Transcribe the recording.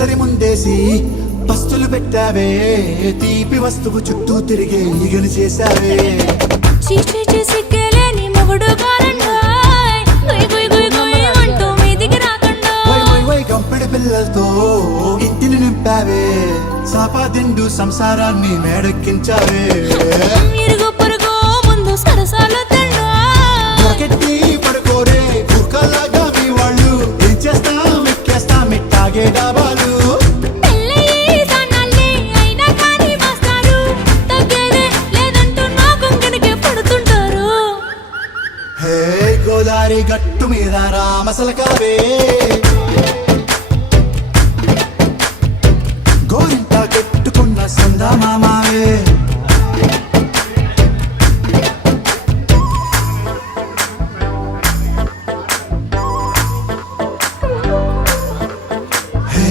విస్తరి ముందేసి పస్తులు పెట్టావే తీపి వస్తువు చుట్టూ తిరిగే ఈగలు చేశావే చీచి సిగ్గలేని మొగుడు గారండోయ్ గుయ్ గుయ్ గుయ్ గుయ్ అంటూ మీదికి రాకండో వై వై వై గంపెడి పిల్లలతో ఇంటిని నింపావే సాపాదిండు సంసారాన్ని మేడెక్కించావే ఇరుగు పొరుగు ముందు సరసాలు దొరకెట్టి పడుకోరే కుక్కలాగా మీ వాళ్ళు ఏం చేస్తాం ఎక్కేస్తాం ఇట్టాగే డాబాలు హే గోదారి గట్టు మీద రామసలకావే